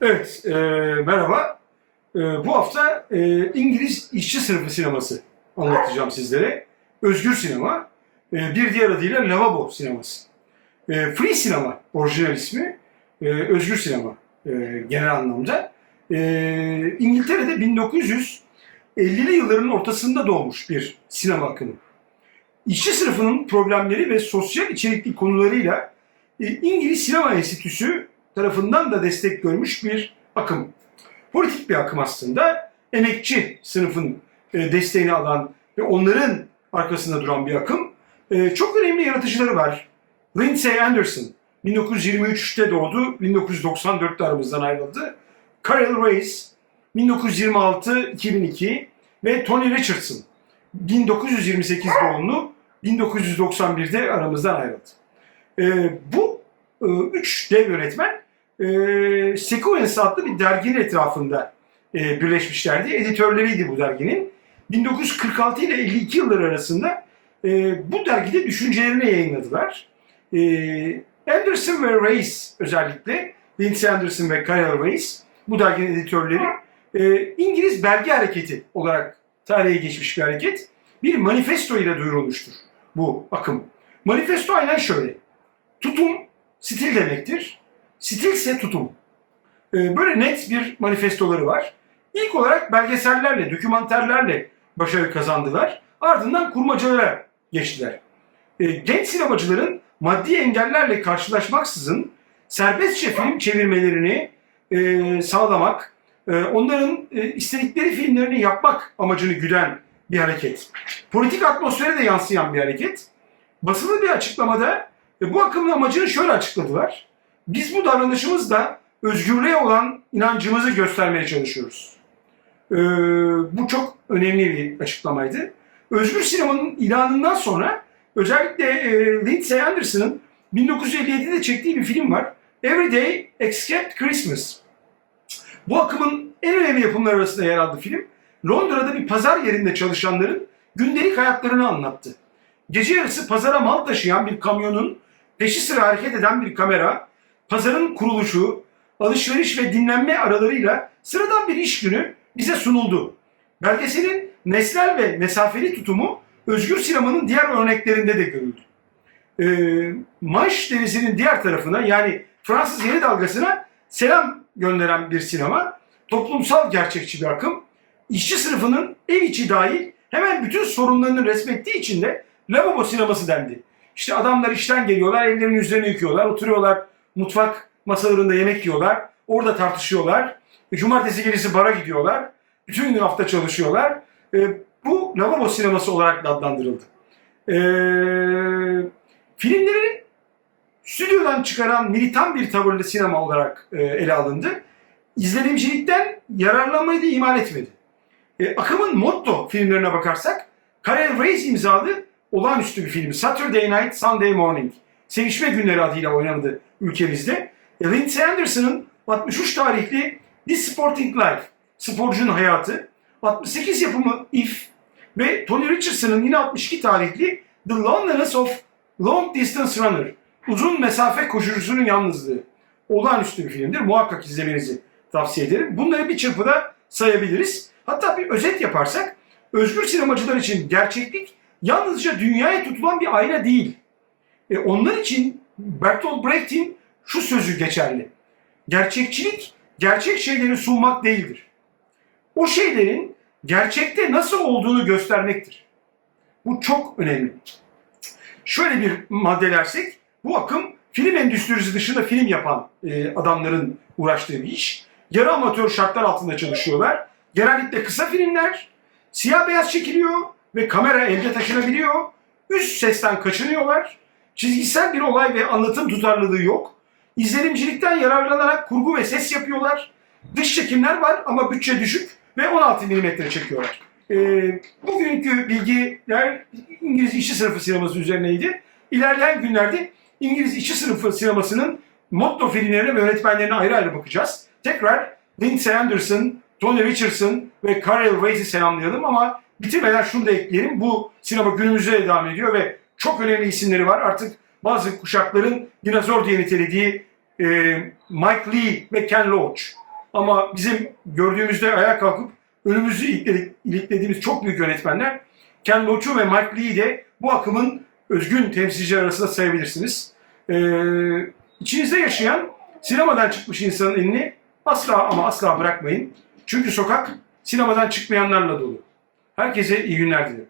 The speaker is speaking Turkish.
Evet, e, merhaba. E, bu hafta e, İngiliz işçi sınıfı sineması anlatacağım sizlere. Özgür sinema, e, bir diğer adıyla lavabo sineması. E, free sinema orijinal ismi, e, özgür sinema e, genel anlamda. E, İngiltere'de 1950'li yılların ortasında doğmuş bir sinema akımı. İşçi sınıfının problemleri ve sosyal içerikli konularıyla e, İngiliz Sinema Enstitüsü tarafından da destek görmüş bir akım. Politik bir akım aslında. Emekçi sınıfın e, desteğini alan ve onların arkasında duran bir akım. E, Çok önemli yaratıcıları var. Lindsay Anderson 1923'te doğdu, 1994'te aramızdan ayrıldı. Carol Reis 1926-2002 ve Tony Richardson 1928 doğumlu 1991'de aramızdan ayrıldı. E, bu üç dev yönetmen e, Sequence adlı bir derginin etrafında e, birleşmişlerdi. Editörleriydi bu derginin. 1946 ile 52 yılları arasında e, bu dergide düşüncelerini yayınladılar. E, Anderson ve Reis özellikle, Lindsay Anderson ve Carol Reis bu derginin editörleri e, İngiliz belge hareketi olarak tarihe geçmiş bir hareket. Bir manifesto ile duyurulmuştur bu akım. Manifesto aynen şöyle. Tutum stil demektir. Stil ise tutum. Ee, Böyle net bir manifestoları var. İlk olarak belgesellerle, dokümanterlerle başarı kazandılar. Ardından kurmacalara geçtiler. Ee, Genç sinemacıların maddi engellerle karşılaşmaksızın serbestçe film çevirmelerini e, sağlamak, e, onların e, istedikleri filmlerini yapmak amacını güden bir hareket. Politik atmosfere de yansıyan bir hareket. Basılı bir açıklamada bu akımın amacını şöyle açıkladılar. Biz bu davranışımızla özgürlüğe olan inancımızı göstermeye çalışıyoruz. E, bu çok önemli bir açıklamaydı. Özgür sinemanın ilanından sonra özellikle e, Lindsay Anderson'ın 1957'de çektiği bir film var. Every Day Except Christmas. Bu akımın en önemli yapımları arasında yer aldı film. Londra'da bir pazar yerinde çalışanların gündelik hayatlarını anlattı. Gece yarısı pazara mal taşıyan bir kamyonun peşi sıra hareket eden bir kamera, pazarın kuruluşu, alışveriş ve dinlenme aralarıyla sıradan bir iş günü bize sunuldu. Belgeselin nesnel ve mesafeli tutumu özgür sinemanın diğer örneklerinde de görüldü. Ee, Manş denizinin diğer tarafına yani Fransız yeni dalgasına selam gönderen bir sinema, toplumsal gerçekçi bir akım, işçi sınıfının ev içi dahil hemen bütün sorunlarını resmettiği için de lavabo sineması dendi. İşte adamlar işten geliyorlar, ellerinin üzerine yıkıyorlar, oturuyorlar, mutfak masalarında yemek yiyorlar, orada tartışıyorlar. E, Cumartesi gecesi bara gidiyorlar, bütün gün hafta çalışıyorlar. E, bu lavabo sineması olarak da adlandırıldı. E, filmleri stüdyodan çıkaran militan bir tavırlı sinema olarak e, ele alındı. İzlenimcilikten yararlanmayı da ihmal etmedi. E, akımın motto filmlerine bakarsak, Karel Reis imzalı olağanüstü bir filmi. Saturday Night, Sunday Morning. Sevişme Günleri adıyla oynandı ülkemizde. E, Lindsay Anderson'ın 63 tarihli This Sporting Life, Sporcunun Hayatı. 68 yapımı If ve Tony Richardson'ın yine 62 tarihli The Loneliness of Long Distance Runner, Uzun Mesafe Koşucusunun Yalnızlığı. Olağanüstü bir filmdir. Muhakkak izlemenizi tavsiye ederim. Bunları bir çırpıda sayabiliriz. Hatta bir özet yaparsak, özgür sinemacılar için gerçeklik yalnızca dünyaya tutulan bir ayna değil. E, onlar için Bertolt Brecht'in şu sözü geçerli. Gerçekçilik, gerçek şeyleri sunmak değildir. O şeylerin gerçekte nasıl olduğunu göstermektir. Bu çok önemli. Şöyle bir maddelersek, bu akım film endüstrisi dışında film yapan e, adamların uğraştığı bir iş. Yarı amatör şartlar altında çalışıyorlar. Genellikle kısa filmler, siyah beyaz çekiliyor ve kamera elde taşınabiliyor. Üst sesten kaçınıyorlar. Çizgisel bir olay ve anlatım tutarlılığı yok. İzlenimcilikten yararlanarak kurgu ve ses yapıyorlar. Dış çekimler var ama bütçe düşük ve 16 mm çekiyorlar. Ee, bugünkü bilgiler İngiliz işçi sınıfı sineması üzerineydi. İlerleyen günlerde İngiliz işçi sınıfı sinemasının motto filmlerine ve yönetmenlerine ayrı ayrı bakacağız. Tekrar Lindsay Anderson, Tony Richardson ve Carol Reis'i selamlayalım ama bitirmeden şunu da ekleyelim. Bu sinema günümüzde de devam ediyor ve çok önemli isimleri var. Artık bazı kuşakların dinozor diye nitelediği e, Mike Lee ve Ken Loach. Ama bizim gördüğümüzde ayağa kalkıp önümüzü iliklediğimiz çok büyük yönetmenler Ken Loach'u ve Mike Lee'yi de bu akımın özgün temsilciler arasında sayabilirsiniz. Ee, içinizde yaşayan sinemadan çıkmış insanın elini asla ama asla bırakmayın. Çünkü sokak sinemadan çıkmayanlarla dolu. Herkese iyi günler dilerim.